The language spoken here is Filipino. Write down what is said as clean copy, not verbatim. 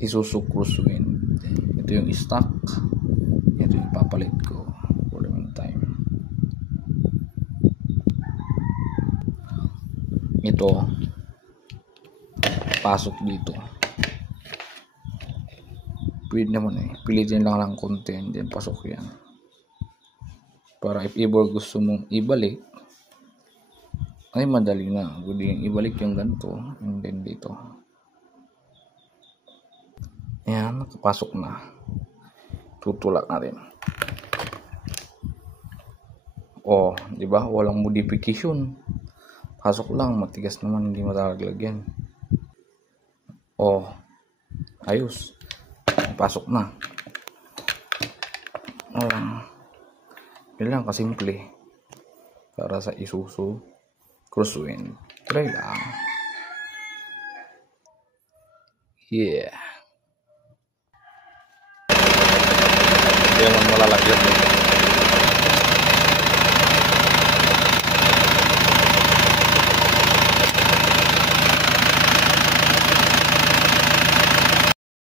Isuzu Crosswind. Ito yung stock. Ito yung papalit ko for the meantime. Ito pasok dito. Pwede naman pilitin lang konti, then pasok yan. Para if ever gusto mong ibalik, ay madali na. Pwede ibalik yung ganito, and then dito. Ayan, nakapasok na. Tutulak natin. Oh, di ba? Walang modification. Pasok lang, matigas naman, hindi matalagyan. Oh, ayos. Pasok na. Yan lang kasimple para sa Isuzu Crosswind. Try lang. Yeah. Hindi naman malalagyan dito.